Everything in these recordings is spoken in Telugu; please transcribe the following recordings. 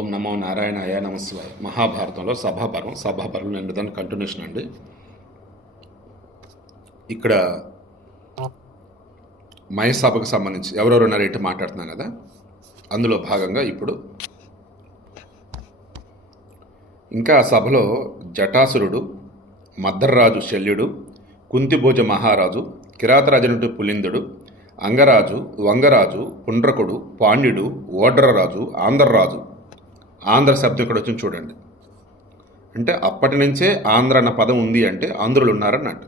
ఓం నమో నారాయణాయ నమస్వాయ. మహాభారతంలో సభాపర్వం సభాపర్వం నేను దాని కంటిన్యూషన్ అండి. ఇక్కడ మయసభకు సంబంధించి ఎవరెవరు ఉన్నారైతే మాట్లాడుతున్నాం కదా? అందులో భాగంగా ఇప్పుడు ఇంకా ఆ సభలో జటాసురుడు మద్దర్రాజు శల్యుడు కుంతిభోజ మహారాజు కిరాతరాజనుడు పులిందుడు అంగరాజు వంగరాజు పుండ్రకుడు పాండ్యుడు ఓడ్రరాజు ఆంధ్రరాజు ఆంధ్ర శబ్దం ఇక్కడ వచ్చి చూడండి. అంటే అప్పటి నుంచే ఆంధ్ర అన్న పదం ఉంది అంటే ఆంధ్రులు ఉన్నారన్నట్టు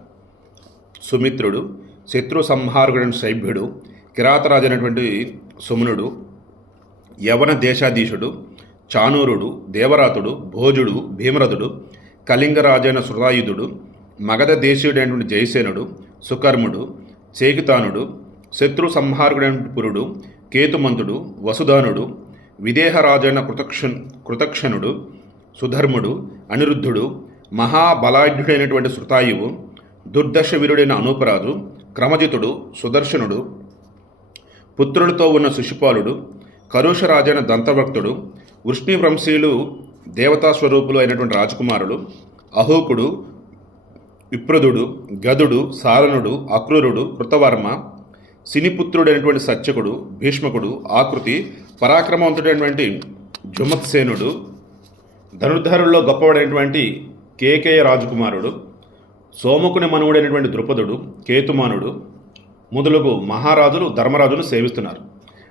సుమిత్రుడు శత్రు సంహారకుడైన శైభ్యుడు కిరాతరాజు అయినటువంటి సుమనుడు యవన దేశాధీశుడు చానూరుడు దేవరాతుడు భోజుడు భీమరథుడు కళింగరాజైన సురాయుధుడు మగధ దేశీయుడైనటువంటి జయసేనుడు సుకర్ముడు చేకితానుడు శత్రు సంహారకుడైన పురుడు కేతుమంతుడు వసుధానుడు విదేహరాజైన కృతక్ష కృతక్షణుడు సుధర్ముడు అనిరుద్ధుడు మహాబలాఢ్యుడైనటువంటి శృతాయువు దుర్దశ వీరుడైన అనూపరాజు క్రమజితుడు సుదర్శనుడు పుత్రులతో ఉన్న శిశుపాలుడు కరుషరాజైన దంతభక్తుడు వృష్ణివంశీయులు దేవతా స్వరూపులు అయినటువంటి రాజకుమారుడు అహోకుడు విప్రదుడు గదుడు సారణుడు అక్రూరుడు కృతవర్మ సినిపుత్రుడైనటువంటి సత్యకుడు భీష్మకుడు ఆకృతి పరాక్రమవంతుడైనటువంటి జుమత్సేనుడు ధనుర్ధరుల్లో గొప్పవాడైనటువంటి కేకేయ రాజకుమారుడు సోమకుని మనువుడైనటువంటి ద్రుపదుడు కేతుమానుడు మొదలగు మహారాజులు ధర్మరాజును సేవిస్తున్నారు.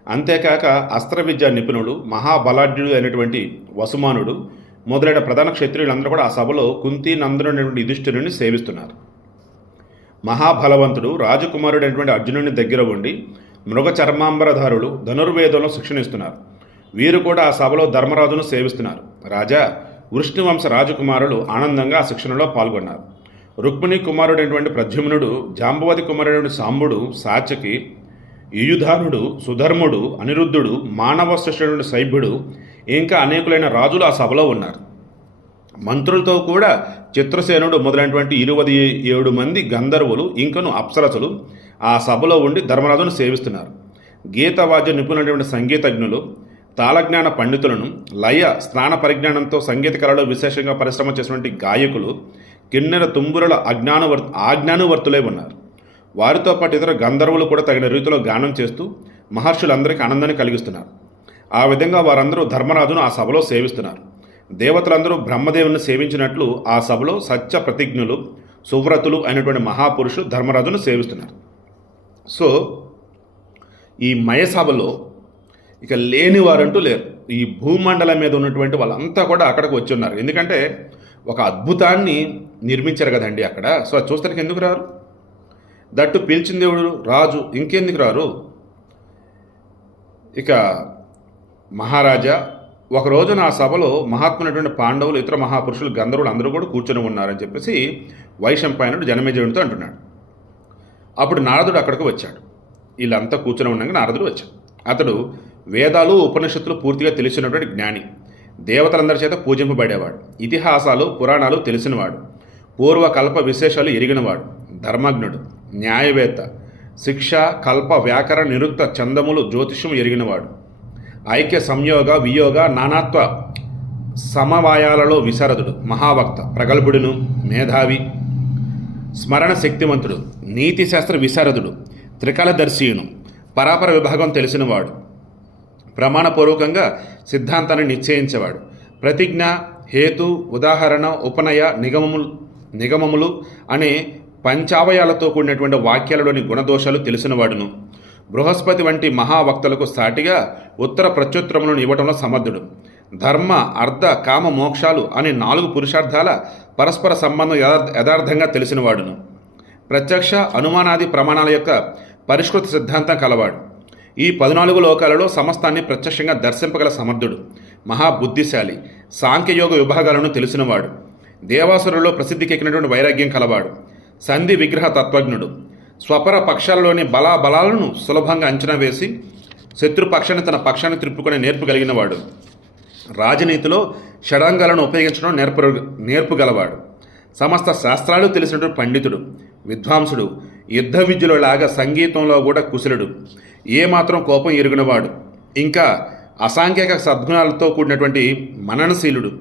అంతేకాక అస్త్ర విద్యా నిపుణుడు మహాబలాఢ్యుడు అయినటువంటి వసుమానుడు మొదలైన ప్రధాన క్షత్రియులందరూ కూడా ఆ సభలో కుంతి నందనుడైనటువంటి యుధిష్ఠిరుని సేవిస్తున్నారు. మహాబలవంతుడు రాజకుమారుడైనటువంటి అర్జునుని దగ్గర ఉండి మృగ చర్మాంబరధారులు ధనుర్వేదంలో శిక్షణిస్తున్నారు. వీరు కూడా ఆ సభలో ధర్మరాజును సేవిస్తున్నారు. రాజా వృష్ణివంశ రాజకుమారులు ఆనందంగా ఆ శిక్షణలో పాల్గొన్నారు. రుక్మిణి కుమారుడైనటువంటి ప్రద్యుమ్నుడు జాంబవతి కుమారుడైన సాంబుడు సాచకి యుయుధానుడు సుధర్ముడు అనిరుద్ధుడు మానవశ్రేష్ఠుడు సైభ్యుడు ఇంకా అనేకులైన రాజులు ఆ సభలో ఉన్నారు. మంత్రులతో కూడా చిత్రసేనుడు మొదలైనటువంటి ఇరువది ఏడు మంది గంధర్వులు ఇంకను అప్సరసులు ఆ సభలో ఉండి ధర్మరాజును సేవిస్తున్నారు. గీతవాద్య నిపుణులైనటువంటి సంగీతజ్ఞులు తాళజ్ఞాన పండితులను లయ స్నాన పరిజ్ఞానంతో సంగీత కళలో విశేషంగా పరిశ్రమ చేసినటువంటి గాయకులు కిన్నెర తుంబురల అజ్ఞానవర్ ఆజ్ఞానువర్తులై ఉన్నారు. వారితో పాటు ఇతర గంధర్వులు కూడా తగిన రీతిలో గానం చేస్తూ మహర్షులందరికీ ఆనందాన్ని కలిగిస్తున్నారు. ఆ విధంగా వారందరూ ధర్మరాజును ఆ సభలో సేవిస్తున్నారు. దేవతలందరూ బ్రహ్మదేవుని సేవించినట్లు ఆ సభలో సత్య ప్రతిజ్ఞులు సువ్రతులు అయినటువంటి మహాపురుషులు ధర్మరాజును సేవిస్తున్నారు. సో ఈ మయసభలో ఇక లేని వారంటూ లేరు. ఈ భూమండలం మీద ఉన్నటువంటి వాళ్ళంతా కూడా అక్కడికి వచ్చి ఉన్నారు. ఎందుకంటే ఒక అద్భుతాన్ని నిర్మించారు కదండి అక్కడ. సో అది చూస్తానికి ఎందుకు రారు? దట్టు పిలిచిన దేవుడు రాజు ఇంకెందుకు రారు? ఇక మహారాజా ఒక రోజున ఆ సభలో మహాత్మునటువంటి పాండవులు ఇతర మహాపురుషులు గంధర్వులు అందరూ కూడా కూర్చొని ఉన్నారని చెప్పేసి వైశంపాయనుడు జనమేజయుడితో అంటున్నాడు. అప్పుడు నారదుడు అక్కడికి వచ్చాడు. వీళ్ళంతా కూర్చొని ఉండగా నారదుడు వచ్చాడు. అతడు వేదాలు ఉపనిషత్తులు పూర్తిగా తెలిసినటువంటి జ్ఞాని. దేవతలందరి చేత పూజింపబడేవాడు. ఇతిహాసాలు పురాణాలు తెలిసినవాడు. పూర్వకల్ప విశేషాలు ఎరిగినవాడు. ధర్మజ్ఞుడు. న్యాయవేత్త. శిక్ష కల్ప వ్యాకరణ నిరుక్త చందములు జ్యోతిష్యం ఎరిగినవాడు. ఐక్య సంయోగ వియోగ నానాత్వ సమవాయాలలో విశారదుడు మహావక్త ప్రగల్భుడును మేధావి స్మరణ శక్తివంతుడు నీతిశాస్త్ర విశారదుడు త్రికాలదర్శియును పరాపర విభాగం తెలిసినవాడు ప్రమాణపూర్వకంగా సిద్ధాంతాన్ని నిశ్చయించేవాడు. ప్రతిజ్ఞ హేతు ఉదాహరణ ఉపనయ నిగమములు నిగమములు అనే పంచావయాలతో కూడినటువంటి వాక్యాలలోని గుణదోషాలు తెలిసినవాడును. బృహస్పతి వంటి మహావక్తలకు సాటిగా ఉత్తర ప్రత్యుత్తరములను ఇవ్వటంలో సమర్థుడు. ధర్మ అర్థ కామ మోక్షాలు అనే నాలుగు పురుషార్థాల పరస్పర సంబంధం యథార్థంగా తెలిసినవాడును. ప్రత్యక్ష అనుమానాది ప్రమాణాల యొక్క పరిష్కృత సిద్ధాంతం కలవాడు. ఈ పద్నాలుగు లోకాలలో సమస్తాన్ని ప్రత్యక్షంగా దర్శింపగల సమర్థుడు. మహాబుద్ధిశాలి సాంఖ్యయోగ విభాగాలను తెలిసినవాడు. దేవాసురులో ప్రసిద్ధికెక్కినటువంటి వైరాగ్యం కలవాడు. సంధి విగ్రహ తత్వజ్ఞుడు. స్వపర పక్షాలలోని బలా బలాలను సులభంగా అంచనా వేసి శత్రుపక్షాన్ని తన పక్షాన్ని త్రిప్పుకునే నేర్పు కలిగినవాడు. రాజనీతిలో షడాంగాలను ఉపయోగించడం నేర్పు నేర్పుగలవాడు. సమస్త శాస్త్రాలు తెలిసినటువంటి పండితుడు విద్వాంసుడు యుద్ధ విద్యలో లాగా సంగీతంలో కూడా కుశలుడు. ఏమాత్రం కోపం ఎరుగునవాడు. ఇంకా అసాంఖ్యక సద్గుణాలతో కూడినటువంటి మననశీలుడు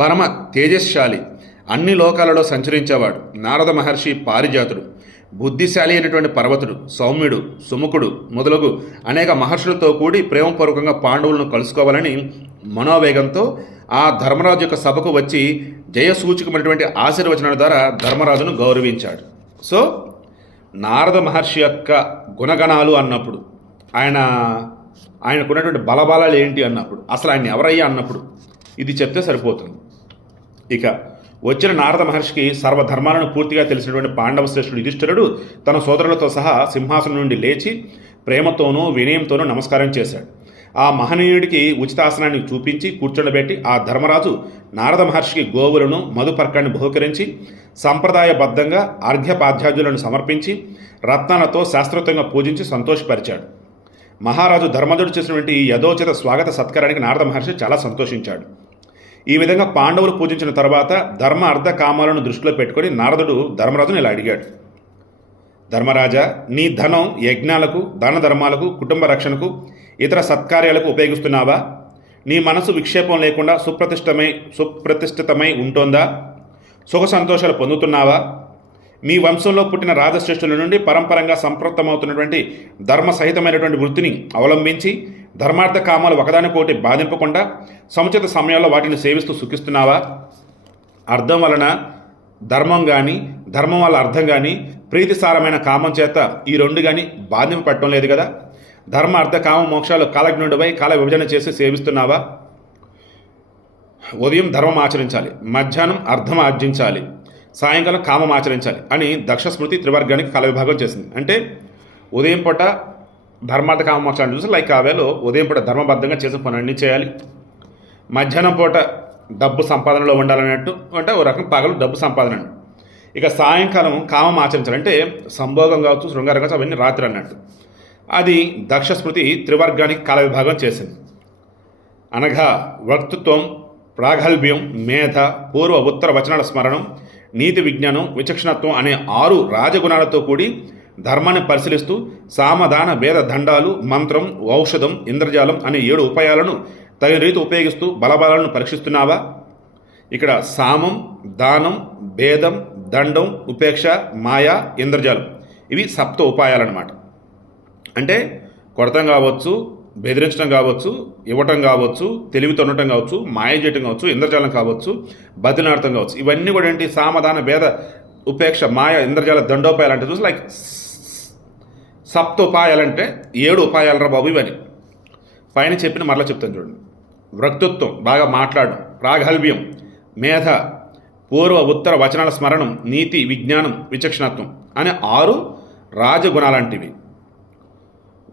పరమ తేజస్శాలి అన్ని లోకాలలో సంచరించేవాడు. నారద మహర్షి పారిజాతుడు. బుద్ధిశాలి అయినటువంటి పర్వతుడు సౌమ్యుడు సుముఖుడు మొదలగు అనేక మహర్షులతో కూడి ప్రేమపూర్వకంగా పాండవులను కలుసుకోవాలని మనోవేగంతో ఆ ధర్మరాజు యొక్క సభకు వచ్చి జయసూచకమైనటువంటి ఆశీర్వచనాల ద్వారా ధర్మరాజును గౌరవించాడు. సో నారద మహర్షి యొక్క గుణగణాలు అన్నప్పుడు ఆయన ఆయనకున్నటువంటి బలబలాలు ఏంటి అన్నప్పుడు అసలు ఆయన ఎవరయ్యా అన్నప్పుడు ఇది చెప్తే సరిపోతుంది. ఇక వచ్చిన నారద మహర్షికి సర్వధర్మాలను పూర్తిగా తెలిసినటువంటి పాండవ శ్రేష్ఠుడు యుధిష్ఠిరుడు తన సోదరులతో సహా సింహాసనం నుండి లేచి ప్రేమతోనూ వినయంతోనూ నమస్కారం చేశాడు. ఆ మహనీయుడికి ఉచితాసనాన్ని చూపించి కూర్చోబెట్టి ఆ ధర్మరాజు నారద మహర్షికి గోవులను మధుపర్కాన్ని బహుకరించి సంప్రదాయబద్ధంగా అర్ఘ్యపాధ్యాయులను సమర్పించి రత్నాలతో శాస్త్రోతంగా పూజించి సంతోషపరిచాడు. మహారాజు ధర్మజుడు చేసినటువంటి ఈ యథోచిత స్వాగత సత్కారానికి నారద మహర్షి చాలా సంతోషించాడు. ఈ విధంగా పాండవులు పూజించిన తర్వాత ధర్మ అర్ధ కామాలను దృష్టిలో పెట్టుకొని నారదుడు ధర్మరాజును ఇలా అడిగాడు. ధర్మరాజా నీ ధనం యజ్ఞాలకు దాన ధర్మాలకు కుటుంబ రక్షణకు ఇతర సత్కార్యాలకు ఉపయోగిస్తున్నావా? నీ మనసు విక్షేపం లేకుండా సుప్రతిష్టమై సుప్రతిష్ఠితమై ఉంటోందా? సుఖ సంతోషాలు పొందుతున్నావా? మీ వంశంలో పుట్టిన రాజశ్రేష్ఠుల నుండి పరంపరంగా సంపృప్తమవుతున్నటువంటి ధర్మ సహితమైనటువంటి వృత్తిని అవలంబించి ధర్మార్థ కామాలు ఒకదానికోటి బాధింపకుండా సముచిత సమయాల్లో వాటిని సేవిస్తూ సుఖిస్తున్నావా? అర్థం వలన ధర్మం కానీ ధర్మం వల్ల అర్థం కానీ ప్రీతిసారమైన కామం చేత ఈ రెండు కానీ బాధింపబట్టడం లేదు కదా? ధర్మ అర్థ కామ మోక్షాలు కాలజ్ఞుడిపై కాల విభజన చేసి సేవిస్తున్నావా? ఉదయం ధర్మం ఆచరించాలి మధ్యాహ్నం అర్థం ఆర్జించాలి సాయంకాలం కామం ఆచరించాలి అని దక్ష స్మృతి త్రివర్గానికి కాల విభాగం చేసింది. అంటే ఉదయం పూట ధర్మార్థ కామోక్షాన్ని చూసి లైక్ ఆ ఉదయం పూట ధర్మబద్ధంగా చేసే పనులన్నీ చేయాలి. మధ్యాహ్నం పూట డబ్బు సంపాదనలో ఉండాలన్నట్టు అంటే ఓ రకం పగలు డబ్బు సంపాదన. ఇక సాయంకాలం కామం ఆచరించాలంటే సంభోగం కావచ్చు శృంగారం కావచ్చు అవన్నీ రాత్రి అన్నట్టు. అది దక్ష స్మృతి త్రివర్గానికి కాల విభాగం చేసింది. అనగా వక్తృత్వం ప్రాగల్భ్యం మేధ పూర్వ ఉత్తర వచనాల స్మరణం నీతి విజ్ఞానం విచక్షణత్వం అనే ఆరు రాజగుణాలతో కూడి ధర్మాన్ని పరిశీలిస్తూ సామధాన భేద దండాలు మంత్రం ఔషధం ఇంద్రజాలం అనే ఏడు ఉపాయాలను తగిన రీతి ఉపయోగిస్తూ బలబలాలను పరీక్షిస్తున్నావా? ఇక్కడ సామం దానం భేదం దండం ఉపేక్ష మాయా ఇంద్రజాలం ఇవి సప్త ఉపాయాలన్నమాట. అంటే కొడతం కావచ్చు బెదిరించడం కావచ్చు ఇవ్వటం కావచ్చు తెలివితో ఉండటం కావచ్చు మాయ చేయటం కావచ్చు ఇంద్రజాలం కావచ్చు బదిలాడటం కావచ్చు. ఇవన్నీ కూడా ఏంటి? సామధాన భేద ఉపేక్ష మాయ ఇంద్రజాల దండోపాయాలు అంటే చూసి లైక్ సప్త ఉపాయాలంటే ఏడు ఉపాయాలు రా బాబు ఇవని పైన చెప్పిన మరలా చెప్తాను చూడండి. వక్తృత్వం బాగా మాట్లాడడం ప్రాగల్భ్యం మేధ పూర్వ ఉత్తర వచనాల స్మరణం నీతి విజ్ఞానం విచక్షణత్వం అనే ఆరు రాజగుణాలంటివి.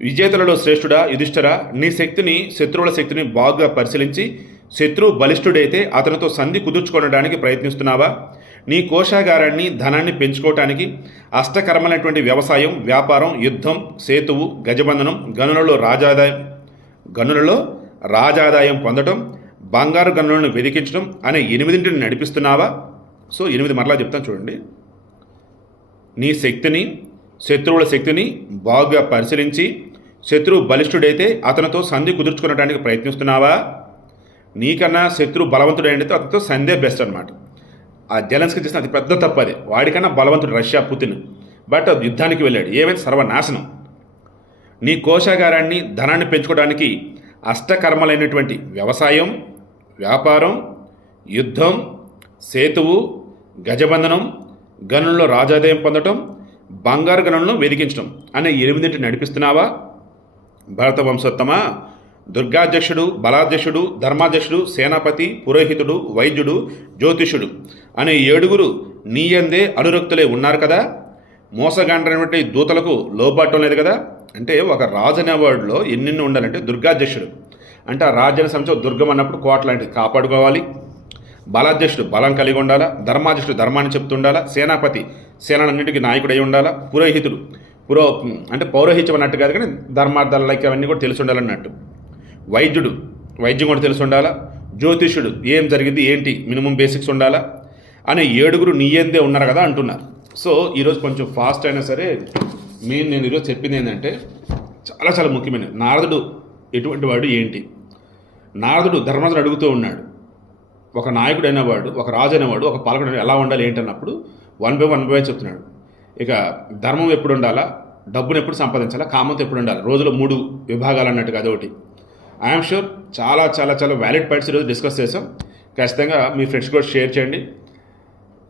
విజేతలలో శ్రేష్ఠుడా యుధిష్ఠరా నీ శక్తిని శత్రువుల శక్తిని బాగా పరిశీలించి శత్రువు బలిష్ఠుడైతే అతనితో సంధి కుదుర్చుకోవడానికి ప్రయత్నిస్తున్నావా? నీ కోశాగారాన్ని ధనాన్ని పెంచుకోవటానికి అష్టకర్మలైనటువంటి వ్యవసాయం వ్యాపారం యుద్ధం సేతువు గజబంధనం గనులలో రాజాదాయం గనులలో రాజాదాయం పొందటం బంగారు గనులను వెదికించడం అనే ఎనిమిదింటిని నడిపిస్తున్నావా? సో ఎనిమిది మరలా చెప్తాను చూడండి. నీ శక్తిని శత్రువుల శక్తిని బాగా పరిశీలించి శత్రువు బలిష్ఠుడైతే అతనితో సంధి కుదుర్చుకునడానికి ప్రయత్నిస్తున్నావా? నీకన్నా శత్రు బలవంతుడు అయితే అతనితో సందే బెస్ట్ అనమాట ఆ జలన్స్కి చేసిన అతి పెద్ద తప్పు అది. వాడికన్నా బలవంతుడు రష్యా పుతిన్. బట్ యుద్ధానికి వెళ్ళాడు. ఏమైంది? సర్వనాశనం. నీ కోశాగారాన్ని ధనాన్ని పెంచుకోవడానికి అష్టకర్మలైనటువంటి వ్యవసాయం వ్యాపారం యుద్ధం సేతువు గజబంధనం గనుల్లో రాజాదయం పొందటం బంగారు గనులను వెదికించడం అనే ఎనిమిదింటి నడిపిస్తున్నావా? భరత వంశోత్తమ? దుర్గాధ్యక్షుడు బలాధ్యక్షుడు ధర్మాధ్యక్షుడు సేనాపతి పురోహితుడు వైద్యుడు జ్యోతిషుడు అనే ఏడుగురు నీయందే అనురక్తులే ఉన్నారు కదా? మోసగాండ్రైనటువంటి దూతలకు లోబాటం లేదు కదా? అంటే ఒక రాజు అనేవాడిలో ఎన్నెన్ని ఉండాలంటే దుర్గాధ్యక్షుడు. అంటే ఆ రాజ్యాన్ని సంబంధించి దుర్గం అన్నప్పుడు కోట లాంటిది కాపాడుకోవాలి. బలాధ్యక్షుడు బలం కలిగి ఉండాలా? ధర్మాధ్యక్షుడు ధర్మాన్ని చెప్తుండాలా సేనాపతి సేనలన్నిటికీ నాయకుడై ఉండాలా? పురోహితుడు పురో అంటే పౌరోహిత్యం అన్నట్టు కాదు కానీ ధర్మార్థాల లైక్ అవన్నీ కూడా తెలిసి ఉండాలన్నట్టు. వైద్యుడు. వైద్యం కూడా తెలిసి ఉండాలా? జ్యోతిష్యుడు ఏం జరిగింది ఏంటి మినిమం బేసిక్స్ ఉండాలా? అనే ఏడుగురు నీయందే ఉన్నారు కదా అంటున్నారు. సో ఈరోజు కొంచెం ఫాస్ట్ అయినా సరే మెయిన్ నేను ఈరోజు చెప్పింది ఏంటంటే చాలా చాలా ముఖ్యమైన నారదుడు ఎటువంటి వాడు ఏంటి? నారదుడు ధర్మరాజును అడుగుతూ ఉన్నాడు. ఒక నాయకుడు అయినవాడు ఒక రాజు అయినవాడు ఒక పాలకుడు ఎలా ఉండాలి ఏంటన్నప్పుడు one by one by one చెప్తున్నాడు. ఇక ధర్మం ఎప్పుడు ఉండాలా? డబ్బును ఎప్పుడు సంపాదించాలా? కామంతో ఎప్పుడు ఉండాలి? రోజులో మూడు విభాగాలు అన్నట్టుగా అదొకటి. ఐఎమ్ షూర్ చాలా చాలా చాలా వ్యాలిడ్ పాయింట్స్ ఈరోజు డిస్కస్ చేసాం ఖచ్చితంగా మీ ఫ్రెండ్స్ కూడా షేర్ చేయండి.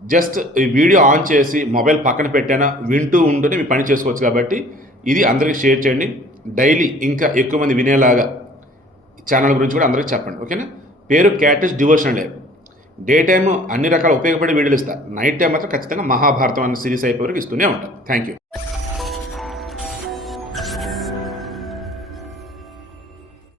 జస్ట్ ఈ వీడియో ఆన్ చేసి మొబైల్ పక్కన పెట్టానా వింటూ ఉంటూనే మీ పని చేసుకోవచ్చు కాబట్టి ఇది అందరికీ షేర్ చేయండి. డైలీ ఇంకా ఎక్కువ మంది వినేలాగా ఛానల్ గురించి కూడా అందరికీ చెప్పండి. ఓకేనా? పేరు క్యాటస్ డివోషన్ లేదు డే టైమ్ అన్ని రకాల ఉపయోగపడే వీడియోలు ఇస్తా. నైట్ టైం మాత్రం ఖచ్చితంగా మహాభారతం అన్న సిరీస్ అయిపోయి వరకు ఇస్తూనే ఉంటాను థ్యాంక్ యూ.